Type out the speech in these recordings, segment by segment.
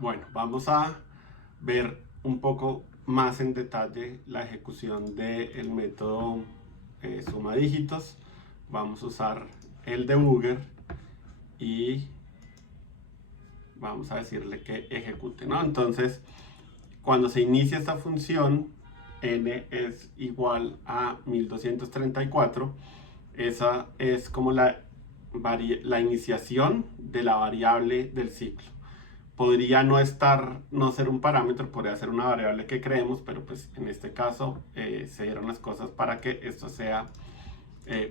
Bueno, vamos a ver un poco más en detalle la ejecución del método suma dígitos. Vamos a usar el debugger y vamos a decirle que ejecute, ¿no? Entonces, cuando se inicia esta función, n es igual a 1234. Esa es como la iniciación de la variable del ciclo. Podría no ser un parámetro, podría ser una variable que creemos, pero pues en este caso se dieron las cosas para que esto sea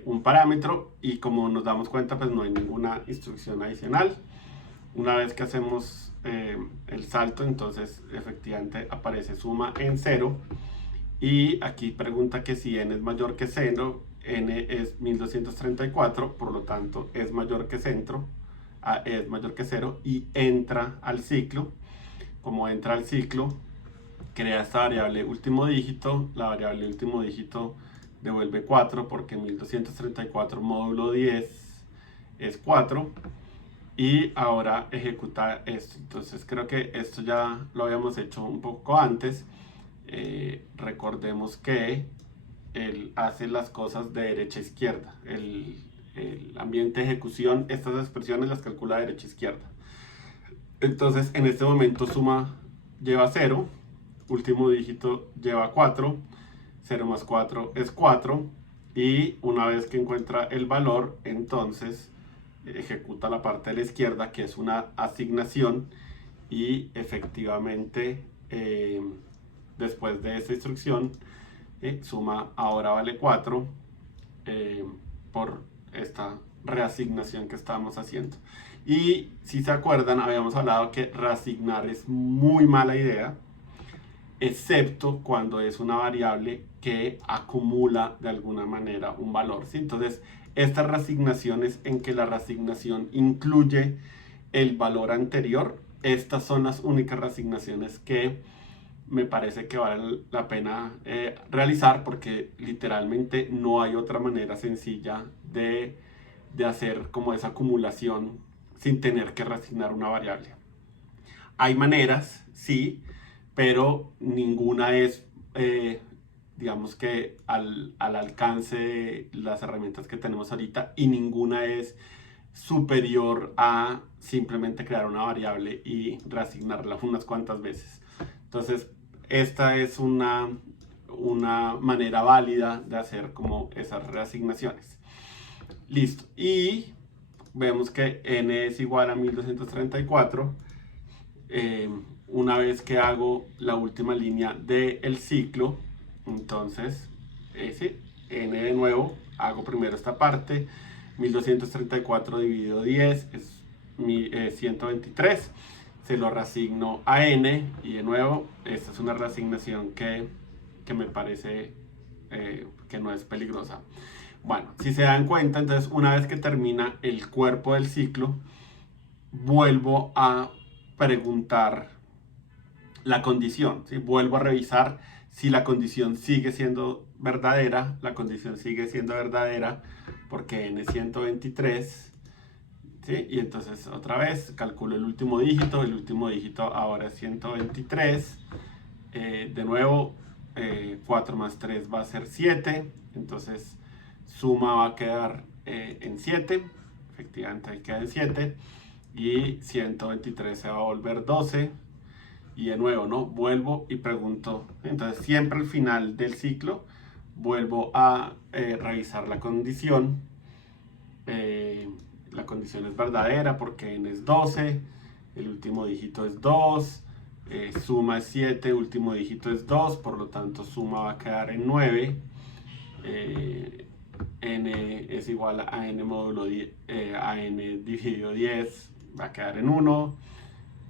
un parámetro, y como nos damos cuenta, pues no hay ninguna instrucción adicional. Una vez que hacemos el salto, entonces efectivamente aparece suma en 0, y aquí pregunta que si n es mayor que 0. N es 1234, por lo tanto es mayor que es mayor que 0, y entra al ciclo. Como entra al ciclo, crea esta variable último dígito. La variable último dígito devuelve 4, porque 1234 módulo 10 es 4. Y ahora ejecuta esto. Entonces creo que esto ya lo habíamos hecho un poco antes. Recordemos que él hace las cosas de derecha a izquierda. El ambiente de ejecución, estas expresiones las calcula de derecha a izquierda. Entonces en este momento suma lleva 0, último dígito lleva 4, 0 más 4 es 4, y una vez que encuentra el valor, entonces ejecuta la parte de la izquierda, que es una asignación, y efectivamente después de esta instrucción suma ahora vale 4 por esta reasignación que estábamos haciendo. Y si se acuerdan, habíamos hablado que reasignar es muy mala idea, excepto cuando es una variable que acumula de alguna manera un valor, ¿sí? Entonces, estas reasignaciones en que la reasignación incluye el valor anterior, estas son las únicas reasignaciones que me parece que vale la pena realizar, porque literalmente no hay otra manera sencilla de hacer como esa acumulación sin tener que reasignar una variable. Hay maneras, sí, pero ninguna es, digamos que al alcance de las herramientas que tenemos ahorita, y ninguna es superior a simplemente crear una variable y reasignarla unas cuantas veces. Entonces, esta es una manera válida de hacer como esas reasignaciones. Listo. Y vemos que n es igual a 1234. Una vez que hago la última línea del ciclo, entonces sí, n de nuevo, hago primero esta parte. 1234 dividido 10 es 123. Se lo reasigno a n, y de nuevo, esta es una reasignación que me parece que no es peligrosa. Bueno, si se dan cuenta, entonces una vez que termina el cuerpo del ciclo, vuelvo a preguntar la condición, ¿sí? Vuelvo a revisar si la condición sigue siendo verdadera. La condición sigue siendo verdadera porque n es 123, ¿sí? Y entonces otra vez calculo el último dígito. El último dígito ahora es 123. De nuevo, 4 más 3 va a ser 7. Entonces suma va a quedar en 7. Efectivamente ahí queda en 7. Y 123 se va a volver 12. Y de nuevo, ¿no? Vuelvo y pregunto. Entonces siempre al final del ciclo vuelvo a revisar la condición. La condición es verdadera porque n es 12, el último dígito es 2, suma es 7, último dígito es 2, por lo tanto suma va a quedar en 9. N es igual a n módulo a n dividido 10, va a quedar en 1.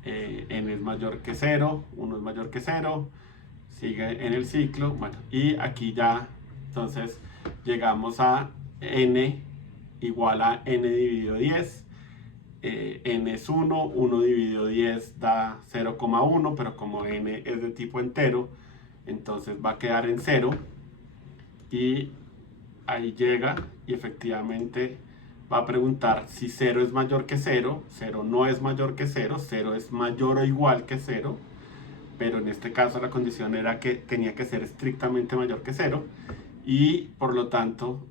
N es mayor que 0, 1 es mayor que 0, sigue en el ciclo. Bueno, y aquí ya entonces llegamos a n igual a n dividido 10. N es 1, 1 dividido 10 da 0,1, pero como n es de tipo entero, entonces va a quedar en 0. Y ahí llega, y efectivamente va a preguntar si 0 es mayor que 0, 0 no es mayor que 0, 0 es mayor o igual que 0, pero en este caso la condición era que tenía que ser estrictamente mayor que 0, y por lo tanto,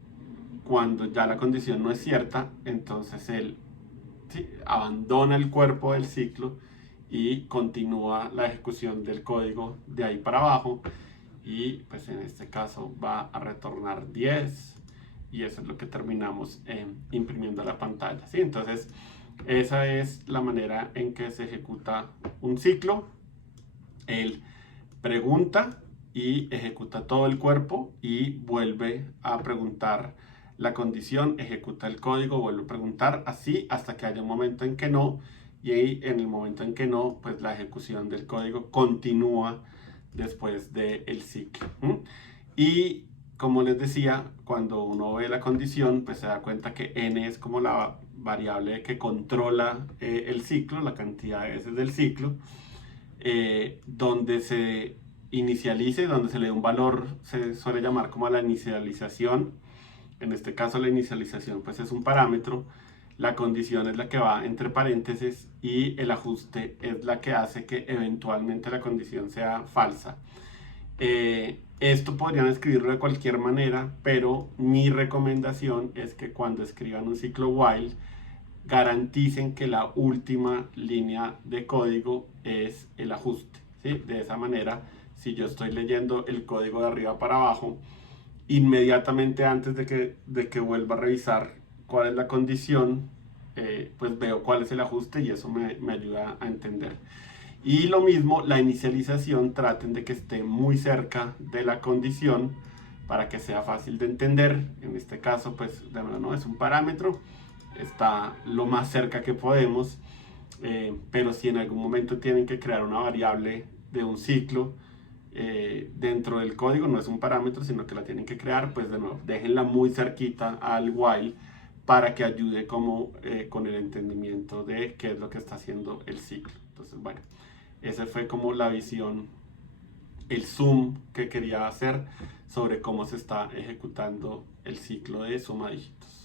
cuando ya la condición no es cierta, entonces él abandona el cuerpo del ciclo y continúa la ejecución del código de ahí para abajo, y pues en este caso va a retornar 10, y eso es lo que terminamos imprimiendo a la pantalla, ¿sí? Entonces esa es la manera en que se ejecuta un ciclo. Él pregunta y ejecuta todo el cuerpo y vuelve a preguntar la condición, ejecuta el código, vuelve a preguntar, así hasta que haya un momento en que no, y ahí en el momento en que no, pues la ejecución del código continúa después del ciclo. Y como les decía, cuando uno ve la condición, pues se da cuenta que n es como la variable que controla el ciclo, la cantidad de veces del ciclo. Donde se inicialice, donde se le dé un valor, se suele llamar como la inicialización. En este caso la inicialización pues es un parámetro, la condición es la que va entre paréntesis y el ajuste es la que hace que eventualmente la condición sea falsa. Esto podrían escribirlo de cualquier manera, pero mi recomendación es que cuando escriban un ciclo while, garanticen que la última línea de código es el ajuste, ¿sí? De esa manera, si yo estoy leyendo el código de arriba para abajo, inmediatamente antes de que vuelva a revisar cuál es la condición, pues veo cuál es el ajuste, y eso me ayuda a entender. Y lo mismo, la inicialización, traten de que esté muy cerca de la condición para que sea fácil de entender. En este caso, pues de nuevo, no es un parámetro, está lo más cerca que podemos, pero si en algún momento tienen que crear una variable de un ciclo dentro del código, no es un parámetro, sino que la tienen que crear, pues de nuevo, déjenla muy cerquita al while para que ayude como con el entendimiento de qué es lo que está haciendo el ciclo. Entonces, bueno, esa fue como la visión, el zoom que quería hacer sobre cómo se está ejecutando el ciclo de suma dígitos.